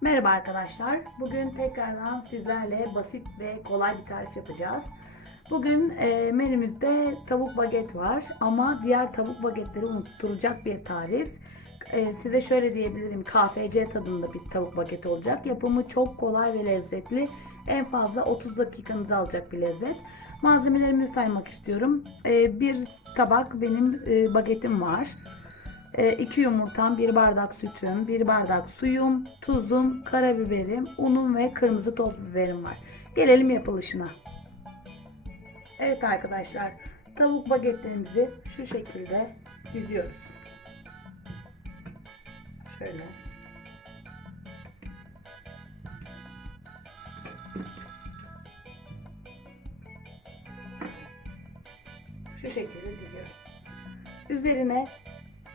Merhaba arkadaşlar. Bugün tekrardan sizlerle basit ve kolay bir tarif yapacağız. Bugün e, menümüzde tavuk baget var ama diğer tavuk bagetleri unutturacak bir tarif. E, size şöyle diyebilirim KFC tadında bir tavuk baget olacak. Yapımı çok kolay ve lezzetli. En fazla 30 dakikanızı alacak bir lezzet. Malzemelerimi saymak istiyorum. E, bir tabak benim e, bagetim var. 2 yumurtam, 1 bardak sütüm, 1 bardak suyum, tuzum, karabiberim, unum ve kırmızı toz biberim var. Gelelim yapılışına. Evet arkadaşlar, tavuk bagetlerimizi şu şekilde diziyoruz. Şöyle. Şu şekilde diziyoruz. Üzerine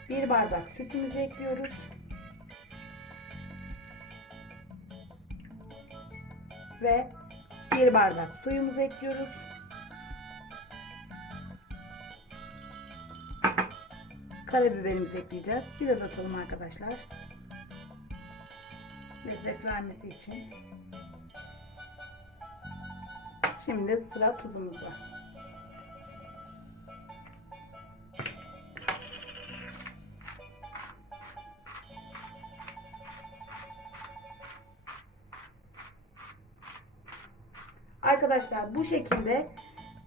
bir bardak sütümüzü ekliyoruz. Ve bir bardak suyumuzu ekliyoruz. Karabiberimizi ekleyeceğiz. Biraz atalım arkadaşlar. Lezzet vermesi için. Şimdi sıra tuzumuzda. Arkadaşlar bu şekilde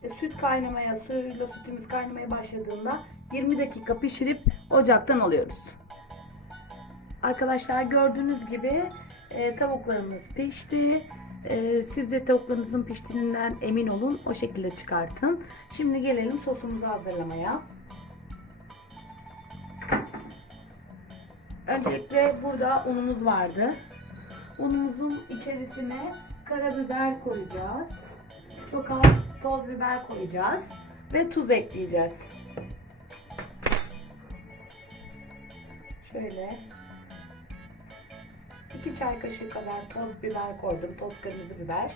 e, süt kaynamaya, suyuyla sütümüz kaynamaya başladığında 20 dakika pişirip ocaktan alıyoruz. Arkadaşlar gördüğünüz gibi e, tavuklarımız pişti. E, siz de tavuklarınızın piştiğinden emin olun. O şekilde çıkartın. Şimdi gelelim sosumuzu hazırlamaya. Öncelikle burada unumuz vardı. Unumuzun içerisine karabiber koyacağız. Çok az toz biber koyacağız. Ve tuz ekleyeceğiz. Şöyle. 2 çay kaşığı kadar toz biber koydum. Toz kırmızı biber.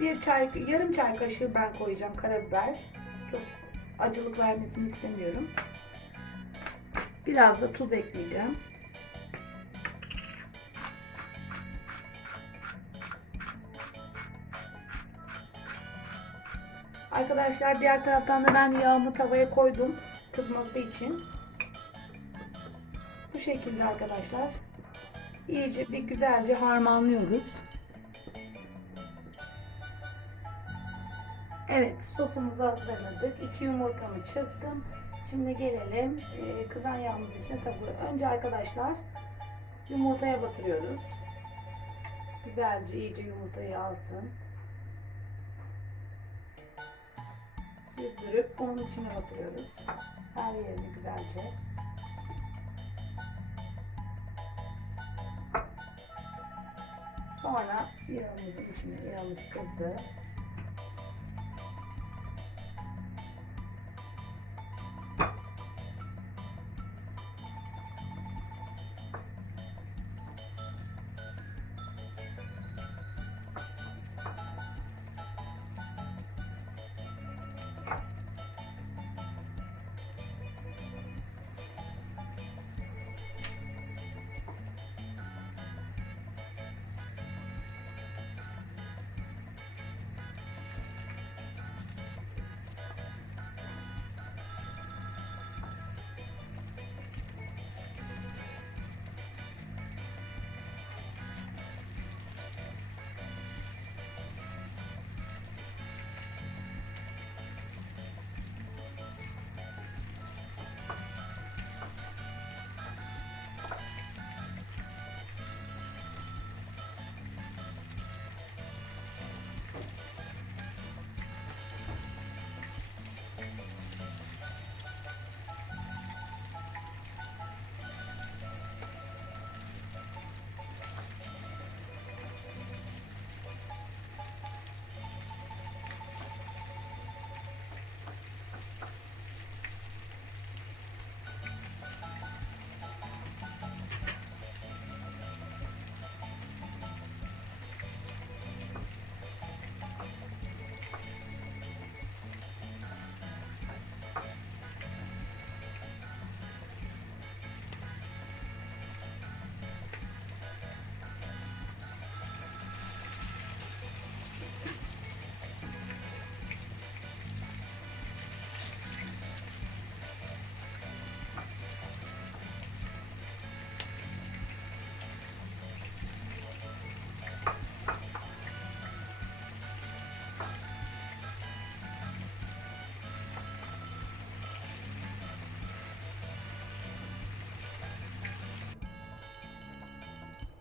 Bir çay, yarım çay kaşığı ben koyacağım karabiber. Çok acılık vermesini istemiyorum. Biraz da tuz ekleyeceğim. Arkadaşlar diğer taraftan da ben yağımı tavaya koydum kızması için. Bu şekilde arkadaşlar. İyice bir güzelce harmanlıyoruz. Evet sosumuzu hazırladık. İki yumurtamı çırptım. Şimdi gelelim e, kızan yağımızın içine tabii. Önce arkadaşlar yumurtaya batırıyoruz. Güzelce iyice yumurtayı alsın. Süzdürüp bunun içine batırıyoruz. Her yerini güzelce. Sonra yağımızın içine yağımız kızdı.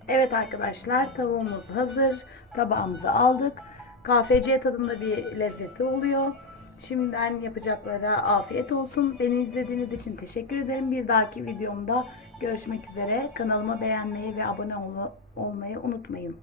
Evet arkadaşlar tavuğumuz hazır. Tabağımıza aldık. KFC tadında bir lezzeti oluyor. Şimdiden yapacaklara afiyet olsun. Beni izlediğiniz için teşekkür ederim. Bir dahaki videomda görüşmek üzere. Kanalıma beğenmeyi ve abone ol- olmayı unutmayın.